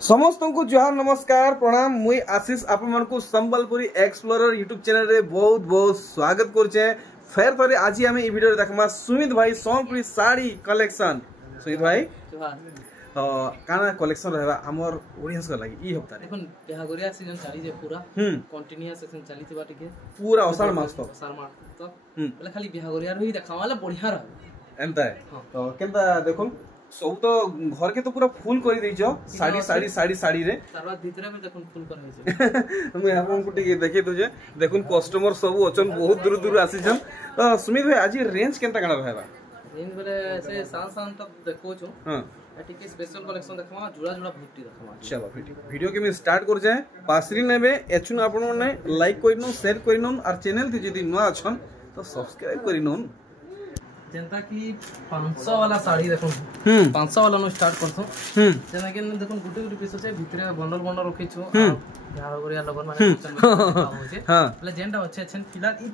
समस्त को जोहार नमस्कार प्रणाम मुई आशीष आपण मन को संबलपुरी एक्सप्लोरर यूट्यूब चैनल रे बहुत बहुत स्वागत करछे। फेर थोड़े आज हमें ई वीडियो रे देखमा सुमित भाई संबलपुरी साड़ी कलेक्शन। सुमित भाई काना कलेक्शन रहबा हमर ऑडियंस को लागि ई हफ्ता रे देखन बिहागोरिया सीजन चली जे पूरा कंटीन्यूअस सीजन चली थिबा टिके पूरा अषाढ़ मास तो बोले खाली बिहागोरिया रही देखावाला बढ़िया रह एंता है तो केनता देखो सब तो घर के तो पूरा फुल कर देइछो साड़ी साड़ी साड़ी साड़ी रे तारवा भीतर में देखन फुल कर होइछे मैं आपन को टिके देखै दोजे देखुन कस्टमर सब अचन बहुत दूर दूर आसीछन। तो सुमित भाई आज रेंज केनता काना रहबा रेंज बोले से सान तक देखो छु हां एटिके स्पेशल कलेक्शन देखमा जुड़ा जुड़ा भुट्टी देखमा। चलो वीडियो के में स्टार्ट कर जाए पासरी नेबे एचुन आपन ने लाइक करिनो शेयर करिनो और चैनल थी जदी नुआ अछन तो सब्सक्राइब करिनो। जनता की 500 वाला साड़ी देखो 500 वाला नो स्टार्ट करथो जेना के देखो गुटे गुटे पीस छै भितरे बंडल बंडल रखै छु बिहार गोरिया लगन माने होचे मतलब जेंटा अच्छे अच्छे फिलहाल ई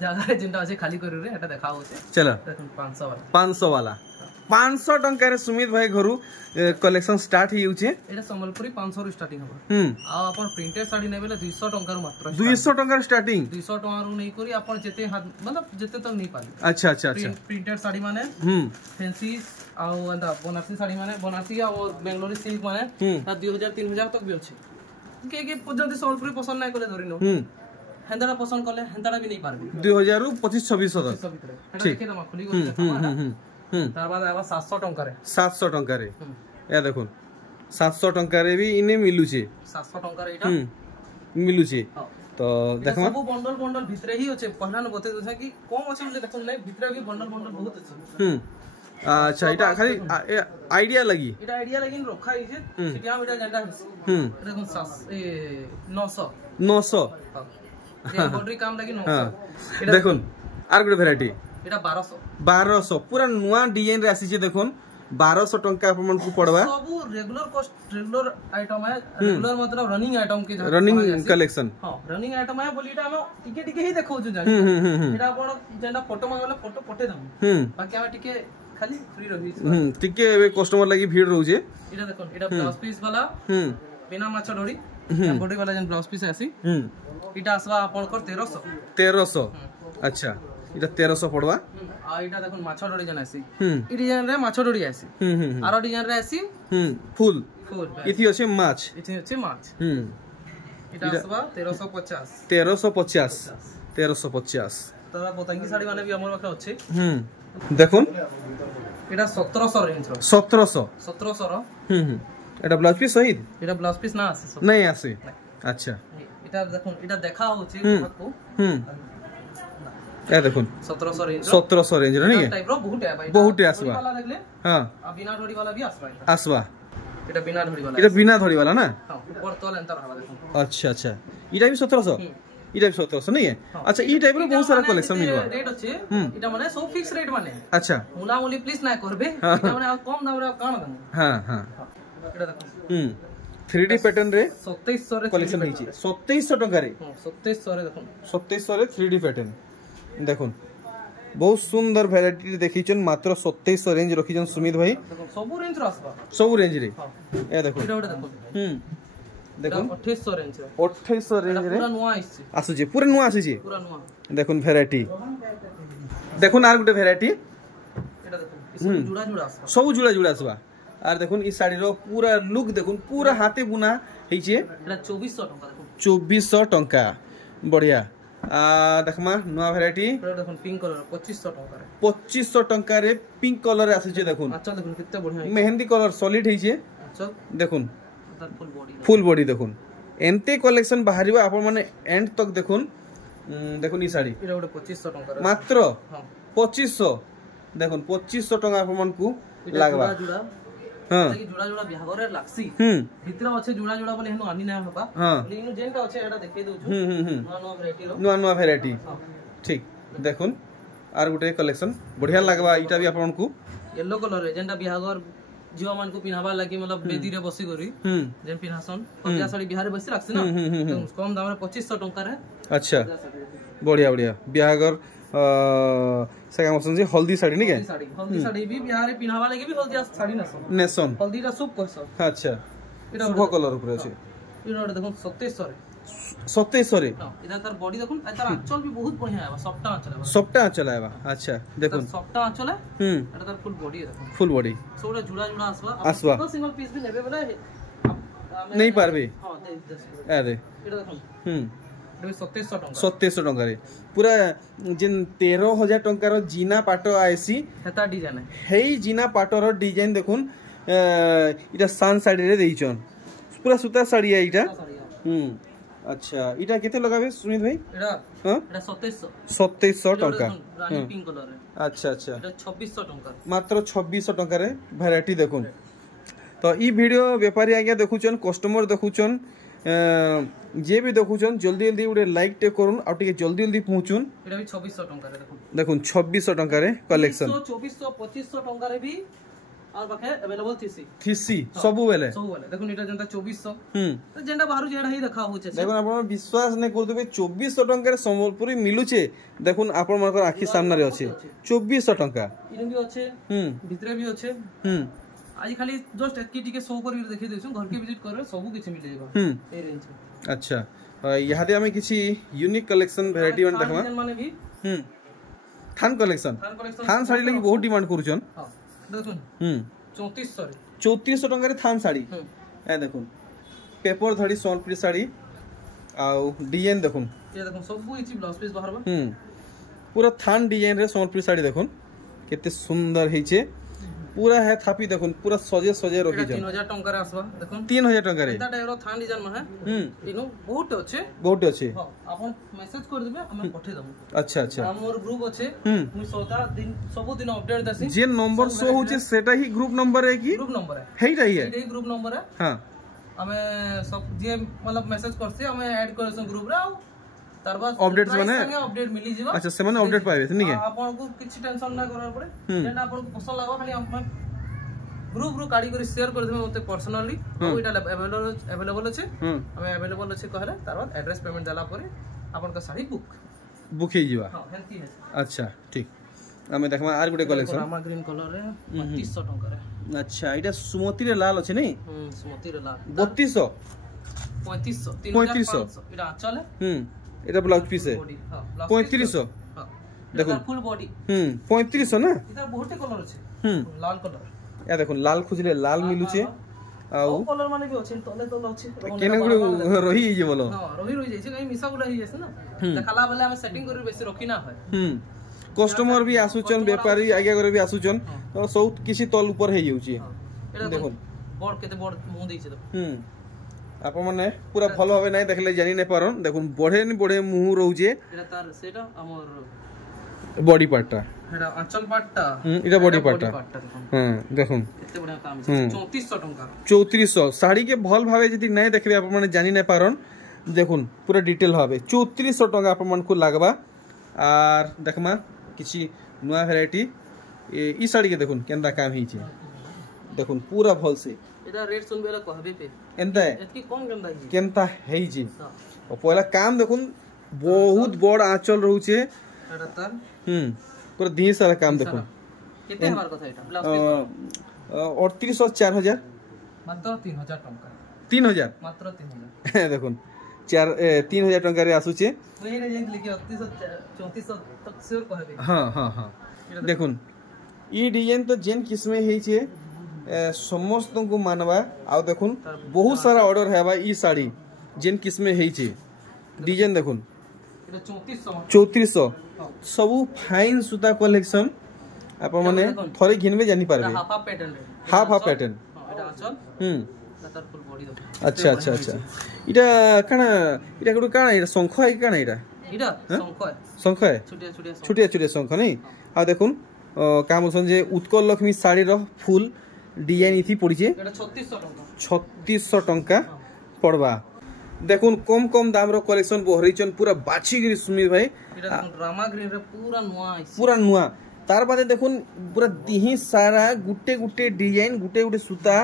जगह जेंटा আছে खाली करू रे एटा देखा होचे। चलो देखो 500 वाला 500 टंका रे सुमित भाई घरु कलेक्शन स्टार्ट ही होचे। एटा संबलपुरी 500 रु स्टार्टिंग हो आ अपन प्रिंटेड साड़ी नेबेले 200 टंका रु मात्र 200 टंका स्टार्टिंग 200 टंका रु नहीं करी अपन जेते मतलब जेते तक नहीं पाली। अच्छा अच्छा अच्छा प्रिंटेड साड़ी माने फैंसी आ अंदा बनारसी साड़ी माने बनारसी आ बेंगलोरी सिल्क माने 2000 3000 तक भी अछि के जदी संबलपुरी पसंद नहीं करे धरिनो हेंदाडा पसंद करले हेंदाडा भी नहीं पारबे 2000 रु 25 2600 तक ठीक है। खुली कर तार बाद आबा 700 टंका रे 700 टंका रे या देखो 700 टंका रे भी इने मिलु छे 700 टंका रे एटा मिलु छे तो देखो सब बंडल बंडल भितरे ही होचे पहला न बते दोछा कि कम अछि बोले देखो नै भितरे भी बंडल बंडल बहुत अछि अच्छा एटा खाली आईडिया लगी एटा आईडिया लगी रखा ही छे सिटिया बेटा जेंटा देखो 900 900 ये बॉर्डरी काम लगी 900 देखो आर गुड वैरायटी एटा 1200 पूरा नुआ डिजाइन रे आसी छे देखो 1200 टंका अपन को पड़वा सब रेगुलर कॉस्ट रेगुलर आइटम है रेगुलर मतलब रनिंग आइटम के रनिंग कलेक्शन हां रनिंग आइटम है बोली हम टिके टिके ही देखौ छु जानी एटा अपन जेंडा फोटो मांगले फोटो पठे दम बाकी हम टिके खाली फ्री रही टिके एबे कस्टमर लागि भीड़ रहू छे। एटा देखो एटा ब्लाउज पीस वाला बिना माछ डोरी बॉडी वाला जन ब्लाउज पीस आसी एटा आसवा अपन को 1300 अच्छा इटा 1300 पड़वा आ इटा देखो माछो डोरी जन आसी ई डिजाइन रे माछो डोरी आसी आरो डिजाइन रे आसी फुल इथि अछि माछ इटा आसवा 1350 तरा पतंगी साड़ी माने भी हमर पाखे अछि देखो इटा 1700 रेंज रो 1700 रो एटा ब्लाउज पीस सहित एटा ब्लाउज पीस ना आसे नहीं आसे अच्छा इटा देखो इटा देखा होछि आपको ए देखो 1700 रेंज रो नहीं टाइप रो बहुत है भाई बहुत आसबा वाला देखले हां आ बिना धड़ी वाला भी आसबा एटा बिना धड़ी वाला ना हां ऊपर तल अंतर हवा देखो अच्छा अच्छा इटा भी 1700 इटा भी 1700 नहीं है अच्छा ई टाइप रो बहुत सारा कलेक्शन मिलबा रेट अछि इटा माने सो फिक्स रेट माने अच्छा मुला मुली प्लीज ना करबे इटा माने कम दाम रे कान दम हां हां एटा देखो 3D पैटर्न रे 2700 रे कलेक्शन होई छी 2700 टका रे 2700 रे देखो 2700 रे 3D पैटर्न देखो बहुत सुंदर वैरायटी देखी छन मात्र 2700 रेंज रखी छन सुमित भाई सब रेंज रासबा सब रेंज रे ए देखो एटा देखो देखो 2800 रेंज रे 2800 रेंज रे पूरा नुआ आइछ आसु जे पूरा नुआ आसी जे पूरा नुआ देखो वैरायटी देखो आर गुटे वैरायटी एटा देखो जुड़ा जुड़ा आसबा सब जुड़ा जुड़ा आसबा आर देखो ई साड़ी रो पूरा लुक देखो पूरा हाथे बुना हेई छे एटा 2400 टंका देखो 2400 टंका बढ़िया देखमा नुआ वैरायटी देखो पिंक कलर 2500 टंका रे 2500 टंका रे पिंक कलर आसी छे देखो अच्छा देखो कितना बढ़िया मेहंदी कलर सॉलिड हेई छे अच्छा देखो फुल बॉडी देखो एनते कलेक्शन बाहरिबा आपण माने एंड तक देखो देखो ई साड़ी एटा 2500 टंका रे मात्र 2500 देखो 2500 टंका आपण मन को लागबा हां जुड़ा जुड़ा बिहागरे लागसी भीतर अछि जुड़ा जुड़ा बोले हनु आनी ना होबा लेकिन जेंटा अछि एटा देखे दउ छु नुआ वैरायटी ठीक देखुन आर गुटे कलेक्शन बढ़िया लागबा इटा भी आपण को येलो कलर रे जेंटा बिहागर जीवा मान को पिनाबा लागि मतलब बेदी रे बसी करी जेन पिनासन पंजा साड़ी बिहार रे बसी राखसी ना कम दाम रे 2500 टंका रे अच्छा बढ़िया बढ़िया बिहागर सेका मसन जे हल्दी साड़ी नहीं के हल्दी साड़ी भी बिहार रे पिनाबा लागि भी हल्दी साड़ी नसन नेसन हल्दी रा सूप कहसो अच्छा শুভ কলর উপরে আছে এটা দেখুন 2700 রে 2700 রে এটা তার বডি দেখুন আর তার আঁচল भी बहुत बढ़िया है सॉफ्ट आंचल है अच्छा देखो सॉफ्ट आंचल है এটা তার ফুল বডি দেখুন ফুল বডি সোটা জুড়া আসবা সিঙ্গেল পিস भी নেবে বলে नहीं पारबे हां दे এটা দেখুন 2700 टंका रे पूरा जिन 13000 टंकार जीना पाट आइसी हेता डिजाइन हेई जीना पाटर डिजाइन देखुन इटा सान साड़ी रे देइचन पूरा सूता साड़ी है इटा अच्छा इटा केते लगाबे सुमित भाई एटा हां एटा 2700 टंका रानी पिंक कलर है अच्छा एटा 2600 टंका मात्र 2600 टंका रे वैरायटी देखुन तो ई वीडियो व्यापारी आज्ञा देखुचन कस्टमर देखुचन जे भी देखुचन जल्दी जल्दी उडे लाइक टे करूँ आ जल्दी जल्दी पहुँचुन एटा भी 2600 टंका रे देखुन 2600 टंका रे कलेक्शन 2400 2500 टंका रे भी और बाके अवेलेबल थीसी सबु बेले देखुन एटा जनता 2400 तो जेंडा बाहर जेडा ही देखा होचे देखुन आपण विश्वास नै करदबे 2400 टंका रे संबलपुरी मिलुचे देखुन आपण मानकर आखि सामने रे अछि 2400 टंका इनु भी अछि भितरे भी अछि आज खाली जस्ट एकी टिके शो करी देखि देछु घर के विजिट करबे सब कुछ मिल जेबा ए रेंज अच्छा यहाँ दे हमें किसी यूनिक कलेक्शन वैरायटी वन देखबा माने भी थान कलेक्शन थान साड़ी लगी बहुत डिमांड करूछन हां देखुन 3400 रे 3400 टंका रे थान साड़ी ए देखुन पेपर धड़ी सोनपुरी साड़ी आ डिजाइन देखुन ये देखुन सब इची ब्लाउज पीस बाहरबा पूरा थान डिजाइन रे सोनपुरी साड़ी देखुन केते सुंदर हेचे पूरा है थापी देखुन पूरा सजे सजे रखी छ 3000 टंका रे आसबा देखुन 3000 टंका रे एटा टाइप रो थान डिजाइन में है इनो बहुत अच्छे हां अपन मैसेज कर देबे हम पठे दबो अच्छा हमर ग्रुप अच्छे मु सोता दिन सब दिन अपडेट दसी जे नंबर शो होचे सेटा ही ग्रुप नंबर है की ग्रुप नंबर है हेइटा ही है एही ग्रुप नंबर है हां हमें सब जे मतलब मैसेज करसे हमें ऐड करसन ग्रुप रे तरबा अपडेट्स माने अपडेट मिली जीवा अच्छा से माने अपडेट पाइबे ठीक है आपन को किछ टेंशन ना करर पड़े जेना आपन को पसंद लागो खाली हम ग्रुप रो काडी करी शेयर कर देबे मते पर्सनली ओइटा अवेलेबल अछि हमें अवेलेबल अछि कहले तरबा एड्रेस पेमेंट देला परे आपन का साड़ी बुक हे जीवा हां हेल्थी है अच्छा ठीक हमें देखमा are Gute collection Rama green colour रे 3200 टंका रे अच्छा एटा सुमति रे लाल अछि नै सुमति रे लाल 3200 3500 एटा चल है एटा ब्लाउज पीस है 3500 हां देखो फुल बॉडी 3500 ना इधर बहुत कलर अछि लाल कलर या देखो लाल खुजले लाल मिलुचे आउ कलर माने भी अछि तले अछि केने गुडे रही जे बोलो हां रही जाय छै कहीं मिसा गुडा ही जाय छै ना देखला बेले हम सेटिंग करी बेसी रखी ना है कस्टमर भी आसुचन व्यापारी आगे करे भी आसुचन तो सब किसी तल ऊपर हे जाउची देखो बड़ केते बड़ मुंह दै छै आप माने पूरा भलो होबे नै देखले जानि नै पारन देखो बढ़े मुंह रहउजे एटा तार सेटा हमर बॉडी पार्टटा एटा अंचल पार्टटा एटा बॉडी पार्टटा हां देखुन एते बढ़िया काम छै 3400 टंका 3400 साड़ी के भल भावे जदी नै देखबे आप माने जानि नै पारन देखुन पूरा डिटेल होबे 3400 टंका आप मन को लागबा आर देखमा किछि नया वैरायटी ई साड़ी के देखुन केंदा काम ही छै देखुन पूरा भल से एटा रेट सुनबेला कहबे पे एंता एतकी कम केंता है जी और पहला काम देखुन बहुत बड़ आंचल रहउ छे एटा तार पूरा ढेर सारा काम देखुन केते हमार कथा एटा ब्लाउज पीस 3800 4000 मात्र 3000 टंका 3000 मात्र 3000 देखुन 3000 टंका रे आसु छे वही रे जेंत लिखि 3400 तक श्योर कहबे हां देखुन ई डिजाइन तो जेन किस्म हे छे समस्त को मानवा आ देखुन बहुत सारा ऑर्डर हेबा ई साड़ी जेन किस्म हे छे डिजाइन देखुन एटा 3400 सब फाइन सूता कलेक्शन आप माने थरे घिनबे जानि पारबे हाफ पैटर्न एटा आचल लतर फुल बॉडी दो अच्छा इटा काना इटा गुड काना इटा शंख है काना इटा शंख है छोटिया शंख नै आ देखुन काम सन जे उत्कल लक्ष्मी साड़ी रो फुल डिजाइन इथि पड़ी छे एटा 3600 टंका पड़बा देखुन कम दाम रो कलेक्शन बहरीचन पूरा बाछी गिरी सुमित भाई एटा रामा ग्रीन रे पूरा नुआ तार बादे देखुन पूरा दिही सारा गुटे डिजाइन गुटे सूता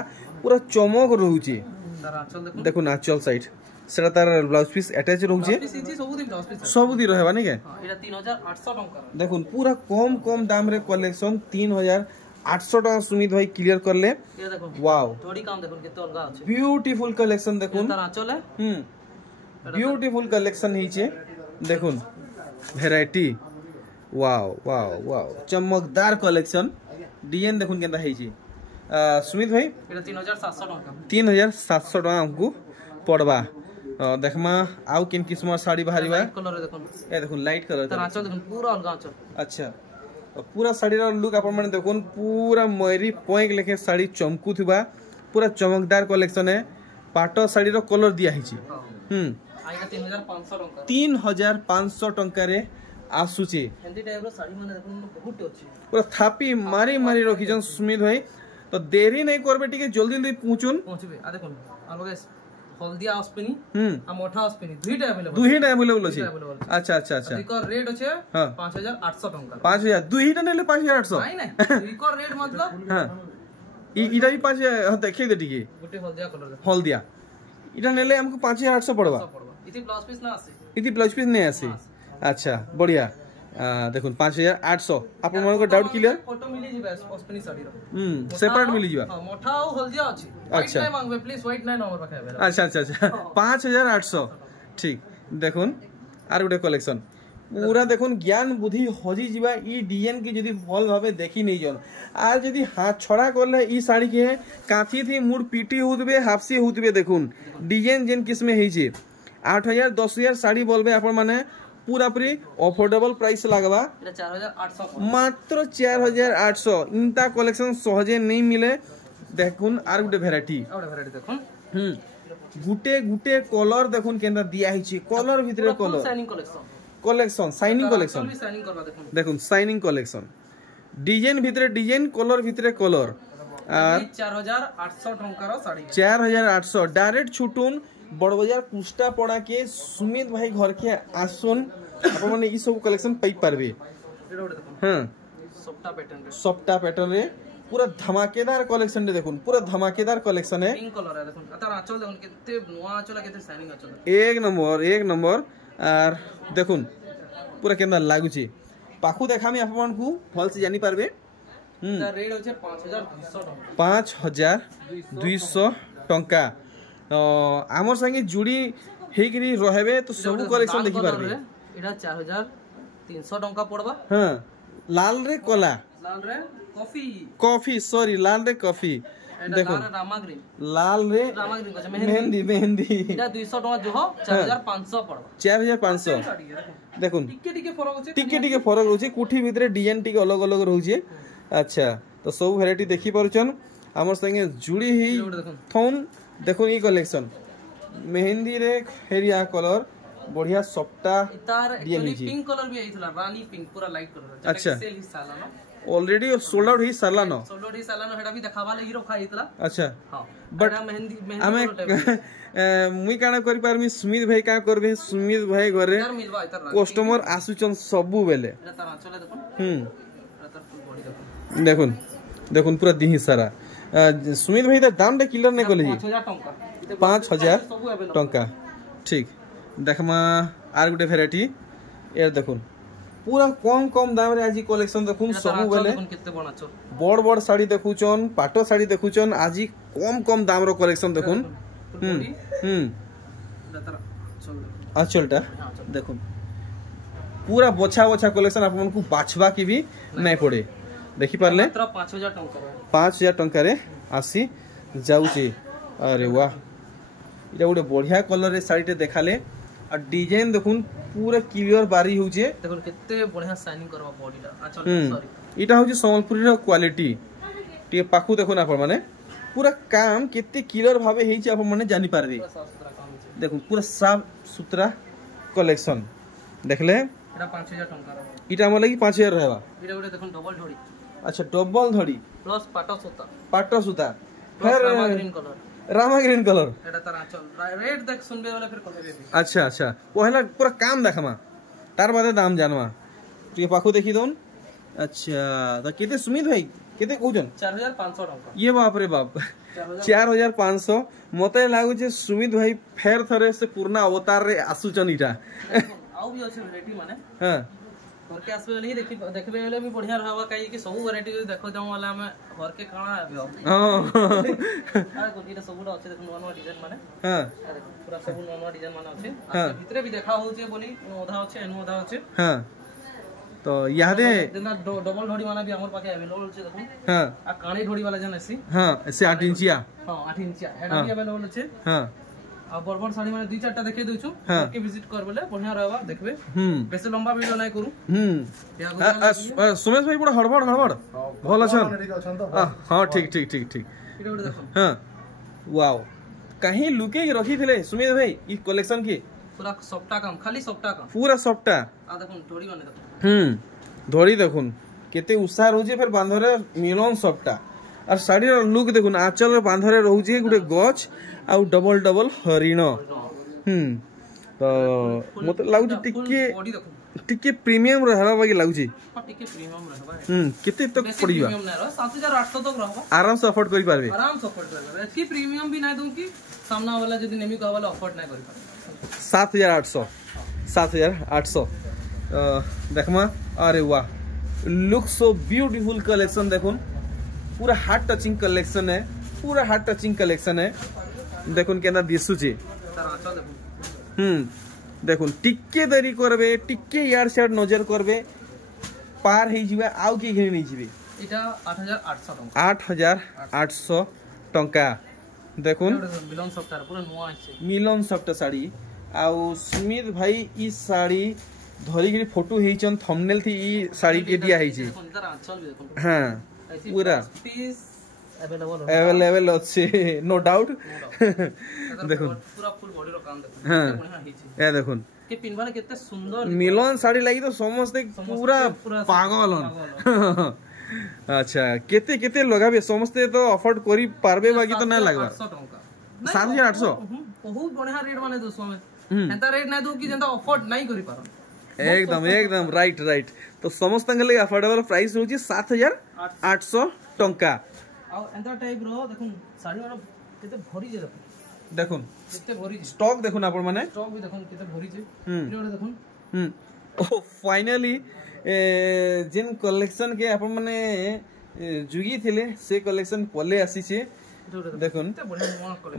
पूरा चमक रहउचे तार आंचल देखुन आंचल साइड सेटा तार ब्लाउज पीस अटैच रहउचे सब दी रहबा नै के एटा 3800 टंका देखुन पूरा कम दाम रे कलेक्शन 3800 800 टका सुमित भाई क्लियर करले। ये देखो वाओ थोड़ी काम देखो केते अलगा अछि ब्यूटीफुल कलेक्शन देखुन तार आंचल है ब्यूटीफुल कलेक्शन हिचे देखुन वैरायटी वाओ वाओ वाओ चमकदार कलेक्शन डिजाइन देखुन केनता हिची सुमित भाई एटा 3700 टका 3700 टका हमको पड़बा देखमा आउ किन किस्म साड़ी बाहरी बा कलर देखो ए देखुन लाइट कलर तार आंचल देखो पूरा अलगा आंचल अच्छा पूरा साड़ी रा लुक आपण माने देखुन पूरा मयरी पॉइंट लेखे साड़ी चमकू थिबा पूरा चमकदार कलेक्शन है पाटो साड़ी रो कलर दिया हिची आइगा 3500 टका 3500 टका रे आसुची हिंदी टाइप रो साड़ी माने देखो बहुत अछि पूरा थापी मारी मारी रखी जन सुमित भाई तो देरी नहीं करबे टिके जल्दी जल्दी पहुंचबे आ देखो अलगे हल्दिया अस्पिनी आ मोठा अस्पिनी दुईटा अवेलेबल अछि अच्छा अच्छा अच्छा इकर रेट अछि 5800 टका 5000 दुईटा नेले 5800 नहीं नहीं इकर रेट मतलब हां इटा भी 5000 देखै दे टिके गुटे हल्दिया कलर हल्दिया इटा नेले हमको 5800 पड़बा इति ब्लाउज पीस ना आसे इति ब्लाउज पीस नहीं आसे अच्छा बढ़िया देखुन 5800 आप मन को डाउट क्लियर फोटो मिली जिबा अस्पिनी साड़ी रो सेपरेट मिली जिबा मोठा और हल्दिया अछि अच्छा नहीं मांगबे प्लीज व्हाइट नहीं नंबर रखे अच्छा अच्छा अच्छा 5800 ठीक देखुन आर गुटे कलेक्शन पूरा देखुन ज्ञान बुद्धि हजी जिबा ई डिजाइन के जदी भल भाबे देखि नै जन आर जदी हाथ छड़ा करले ई साड़ी के काथी थी मुड पीटी होतबे हाफसी होतबे देखुन डिजाइन जेन किस्म हे छै 8000 10000 साड़ी बोलबे आपण माने पूरा पूरी अफोर्डेबल प्राइस लागबा एटा 4800 मात्र 4800 इनता कलेक्शन सहजे नहीं मिले देखुन आर गुटे वैरायटी देखुन गुटे गुटे कलर देखुन केंदा दिया हिची कलर भितरे colour shining collection shining collection shining करबा देखुन शाइनिंग कलेक्शन डिजाइन भितरे डिजाइन कलर भितरे कलर आर 4800 टंका रो साड़ी 4800 डायरेक्ट छुटुन बड़ बाजार कुष्टा पड़ा के सुमित भाई घर के आसन अपन माने ई सब कलेक्शन पई पारबे हां सॉफ्टा पैटर्न रे पूरा धमाकेदार कलेक्शन देखुन पूरा धमाकेदार कलेक्शन है पिंक कलर है देखुन तार आंचल देखुन केते नुवा आंचल केते शाइनिंग आंचल एक नंबर आर देखुन पूरा केना लागु छी पाखु देखामी अपन को फल से जानि पारबे रेट होचे 5200 टंका आमर संगे जुड़ी हेकरी रहबे तो सब कलेक्शन देखि पारबे एटा 4300 टंका पड़बा हां लाल रे कला लाल रे कॉफी सॉरी लाल रे कॉफी देखो लाल रे मेहंदी मेहंदी एटा 200 टका जो हो 4500 पड़बा 4500 देखुन टिके टिके फरक रहउची कुठी भितरे डिजाइन टिके अलग अलग रहउची अच्छा तो सब वैरायटी देखि परछन हमर संगे जुड़ी ही थोन देखो ई कलेक्शन मेहंदी रे हेरिया कलर बढ़िया सॉफ्टा तार एक्चुअली पिंक कलर भी आइथला रानी पिंक पूरा लाइट कलर अच्छा सेल हिस्सा ना ऑलरेडी सोल्ड आउट ही सरला न हेडा भी देखावा ले हीरो खा हितला अच्छा हां बट मेहंदी हमें मुई काना करि पारमी सुमित भाई का करबे सुमित भाई घरे कस्टमर आसुचन सबु बेले तार चले देखुन देखुन पूरा दिही सारा सुमित भाई दाम दे क्लियर नै कले 5000 टंका ठीक देखमा आर गुटे वैरायटी ए देखुन पूरा कम कम दाम रे आजी कलेक्शन देखुन सब बेले बड़ बड़ साड़ी देखुचन पाटो साड़ी देखुचन आजी कम कम दाम रो कलेक्शन देखुन आचलटा देखुन पूरा बछा बछा कलेक्शन आपन को बाछबा की भी नहीं पड़े देखि पारले मात्र 5000 टंका रे आसी जाउची अरे वाह इटा गोटे बढ़िया कलर रे साड़ी टे देखाले आ डिजाइन देखुन पूरा क्लियर बारी होउचे देखुन केते बढ़िया शाइनिंग करबा बॉडीला आचल सॉरी इटा होउची संबलपुरी रो क्वालिटी टे पाखु देखुन आपण माने पूरा काम केते क्लियर भाबे हेची आपण माने जानि पारबे देखुन पूरा साफ सुथरा कलेक्शन देखले एटा 5000 टंका रो इटा हम लगी 5000 रहबा इटा गोटे देखुन डबल धड़ी अच्छा डबल धड़ी प्लस पाटो सूता फिर रामा ग्रीन कलर एटा तार आचल रेट देख सुनबे वाला फिर कहबे अच्छा अच्छा पहला पूरा काम देखमा तार बादे दाम जानवा ये पाखु देखि दोन अच्छा तो केते सुमित भाई केते कहउजन 4500 टंका ये बाप रे बाप 4500 मते लागु जे सुमित भाई फेर थरे से पूर्ण अवतार रे आसुचन इटा आउ भी अछि वैरायटी माने हां घर के आसबे वाले ही देखबे वाले भी बढ़िया रहबा काई कि सब वैरायटी देखो जाऊ वाला हम घर के काना आबे हां आ कोटीटा सबुडा अछि देखो नवा नवा डिजाइन माने हां देखो पूरा सब नवा नवा डिजाइन माने अछि आ भितरे भी देखा होचे बोली ओधा अछि एनो ओधा अछि हां तो यादे देना डबल ढोडी माने भी हमर पाके अवेलेबल अछि देखो हां आ काणी ढोडी वाला जन अछि हां से 8 इंचिया हां 8 इंचिया एडा भी अवेलेबल अछि हां आ बरबड़ साड़ी माने दुई चारटा देखे दउछु के विजिट कर बोले बढ़िया रहबा देखबे बेसे लंबा वीडियो नै करू सुमेश भाई बड़ा हड़बड़ भल अछन हां ठीक हां वाओ कहीं लुके रखी थिले सुमेश भाई ई कलेक्शन की पूरा सॉफ्टा काम खाली सॉफ्टा काम पूरा सॉफ्टा आ देखुन ढोडी माने देखुन धोड़ी देखुन केते उत्साह रहउजे फिर बांधरे मिलन सॉफ्टा और साड़ी लुक देखुन आंचल रे बांधरे रहउजे गुटे गछ आ डबल डबल हरिण तो मते लागु टिके प्रीमियम रहबा बाकी लागु छी टिके प्रीमियम रहबा केते तक पड़िबा प्रीमियम नै रह 7800 तक रहबा आराम से अफोर्ड करि पारबे आराम से अफोर्ड कर लेबे की प्रीमियम भी नै दउ की सामना वाला जदी नेमी का वाला अफोर्ड नै करि पारे 7800 देखमा अरे वाह लुक सो ब्यूटीफुल कलेक्शन देखुन पूरा हार्ट टचिंग कलेक्शन है पूरा हार्ट टचिंग कलेक्शन है देखुन केना दिसुची देखुन टिके देरी करबे टिके यार साइड नजर करबे पार हे जिबे आउ की घिनी जिबे एटा 8800 टंका देखुन मिलन सॉफ्टवेयर पूरा नवा আছে मिलन सॉफ्टवेयर साड़ी आउ सुमित भाई ई साड़ी धरी गिरी फोटो हेचन थंबनेल थी ई साड़ी के दिया है जी हां पूरा पीस अवेलेबल अच्छे नो डाउट देखो पूरा फुल बॉडी रो काम देखो बढ़िया हिची ए देखो के पिनवाले केते सुंदर मिलन साड़ी लागि तो समस्त पूरा पागल हन अच्छा केते केते लगाबे समस्त तो अफोर्ड करी पारबे बाकी तो ना लागबा 7800 बहुत बढ़िया रेट माने दोस्तों में एता रेट ना दो कि जेंता अफोर्ड नहीं करी पारन एकदम राइट तो समस्त के अफोर्डेबल प्राइस होची 7800 टंका आ एंता टाइप रो देखुन साड़ी वाला केते भरी जे देखुन केते भरी स्टॉक देखुन आपण माने स्टॉक भी देखुन केते भरी जे इने देखुन ओ फाइनली जिन कलेक्शन के आपण माने जुगी थिले से कलेक्शन पले आसी छे देखुन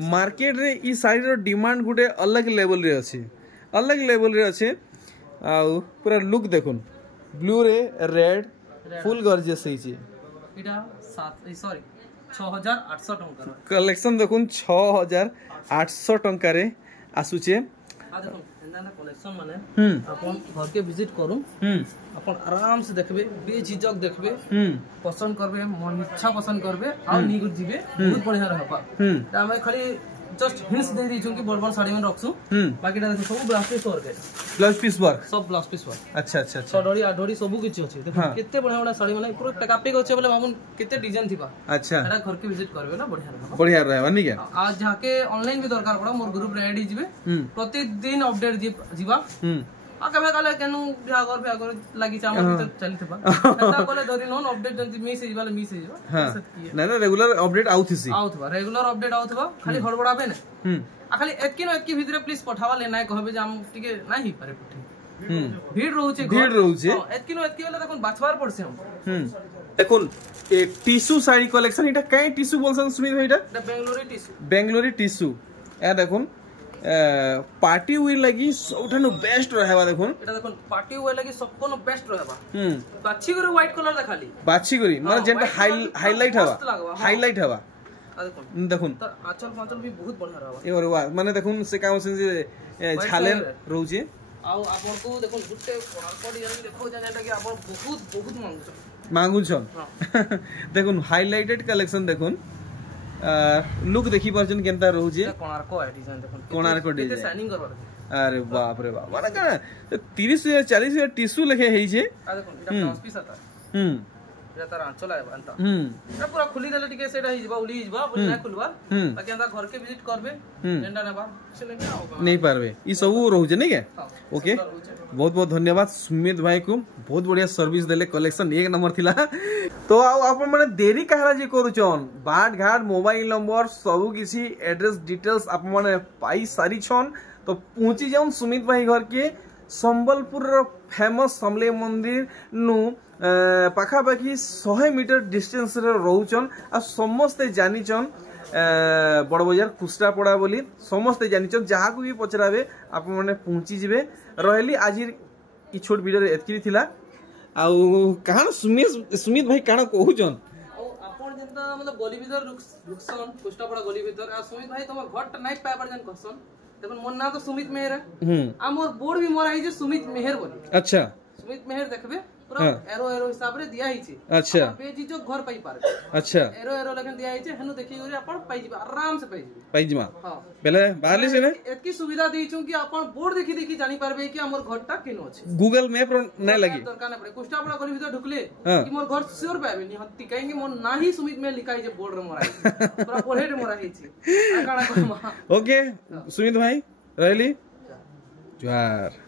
मार्केट रे ई साड़ी रो डिमांड गुटे अलग लेवल रे अछि आ पूरा लुक देखुन ब्लू रे रेड फुल गॉर्जियस है छी इटा 6800 टंका कलेक्शन देखुन 6800 टंका रे आसुचे आ देखुन एना कलेक्शन माने अपन घर के विजिट करू अपन आराम से देखबे बेझिझक देखबे पसंद करबे मन इच्छा पसंद करबे आ निगुर जिबे बहुत बढ़िया रहबा त हमें खाली जस्ट हिंट्स दे दी कि बड़बड़ साड़ी में रखसु बाकीटा देखो सब ब्लाउज पीस वर्क है ब्लाउज पीस वर्क सब ब्लाउज पीस वर्क अच्छा सडोरी आडोरी सब किछ अछि देखो केते बढ़िया बढ़िया साड़ी माने पूरा टकापिक अछि बोले बाबून केते डिजाइन थिबा अच्छा एटा घर के विजिट करबे ना बढ़िया रहबा नहीं क्या आज जाके ऑनलाइन भी दरकार पड़ा मोर ग्रुप रे ऐड जिबे प्रतिदिन अपडेट जिबा आ कबे काले केनु बिहागर लागि चाम भीतर चली थबा एता बोले धरि नोन अपडेट जंती मिस हे जिबाले मिस हे जिबा ना रेगुलर अपडेट आउथबा रेगुलर अपडेट आउथबा खाली हड़बड़ाबे ने आ खाली एतकी भीतर प्लीज पठावा ले नाय कहबे जे हम टिके नाही पारे पठे भीड़ रहउचे एतकी वाला देखन बाछवार पड़से हम देखुन एक टिश्यू साड़ी कलेक्शन इटा काई टिश्यू बोलसन सुमित भाई इटा बेंगलोरी टिश्यू ए देखुन पार्टी वेयर लगी सबठानु बेस्ट रहबा देखुन एटा देखुन पार्टी वेयर लगी सबकोनो बेस्ट रहबा बाछी करी व्हाइट कलर देखाली बाछी करी माने जेंटा हाईलाइट हवा देखुन त आंचल पांचल भी बहुत बढ़िया रहबा ए अरे वाह माने देखुन से काम से झालेर रहउचे आ आपन को देखुन गुटे कोणाल डिजाइन देखो जेंटा कि आपन बहुत मांगु छन देखुन हाईलाइटेड कलेक्शन देखुन लुक देखि परजन केनता रहउचे कोणार्को डिजाइन देखुन कोणार्को डिजाइन शाइनिंग करबा अरे बाप रे बाप माने का 30 या 40 या टिश्यू लेखे हेई छे आ देखुन एटा ब्लाउज पीस आता एटा तार आंचल आबा अंता एटा पूरा खुली देले टिके सेटा हि जिबा उली जिबा बोल ना खुलबा ताकि अंता घर के विजिट करबे जेंडा नेबा से नहीं पारबे ई सब रहउचे नहीं के ओके बहुत बहुत धन्यवाद सुमित भाई को बहुत बढ़िया सर्विस देले कलेक्शन एक नंबर थिला तो आपण माने देरी कहरा जे करूछन बाट घाट मोबाइल नंबर सब किसी एड्रेस डिटेल्स आपण माने पाई सारी छन तो पहुंची जाउन सुमित भाई घर के संबलपुर फेमस समलेई मंदिर नु पाखापाखि 100 मीटर डिस्टेंस रे रहउचन आ समस्ते जानिचन बड़ बजार कुस्टापड़ा बोली समस्ते जानिचन जहाँ को भी पचराबे आप मैंने पहुँची जिवे रहली आज ई छोट वीडियो रे एतकी थिला आउ कहां सुमित भाई काना कहउचन आपण जेंता मतलब गली भीतर रुकसन कुस्टापड़ा गली भीतर आ सुमित भाई तमर घट नाइ पाइबार जन कहसन देखन मोर ना तो सुमित मेहर है आ मोर बोर्ड भी मोर आई जे सुमित मेहर बोली अच्छा सुमित मेहर देखबे पूरा एरो एरो हिसाब रे दिया हिचे अच्छा पेज जो घर पाई पार अच्छा एरो एरो लेकिन दिया हिचे हनु देखि गरी अपन पाई जिबा आराम से पाई जिबा हां पहले बाहरले से ने एतकी सुविधा दी छु कि अपन बोर्ड देखि देखि जानि पारबे कि हमर घरटा केनो अछि गूगल मैप रो नै लगी दरकार नै पड़े कुस्टापड़ा गली भीतर ढुकले कि मोर घर श्योर पाबे नि हत्ती कहेंगे मोर नाही सुमित में लिखाई जे बोर्ड रे मोरा पूरा पोहेड मोरा हिचे काना ओके सुमित भाई रहली जोहार।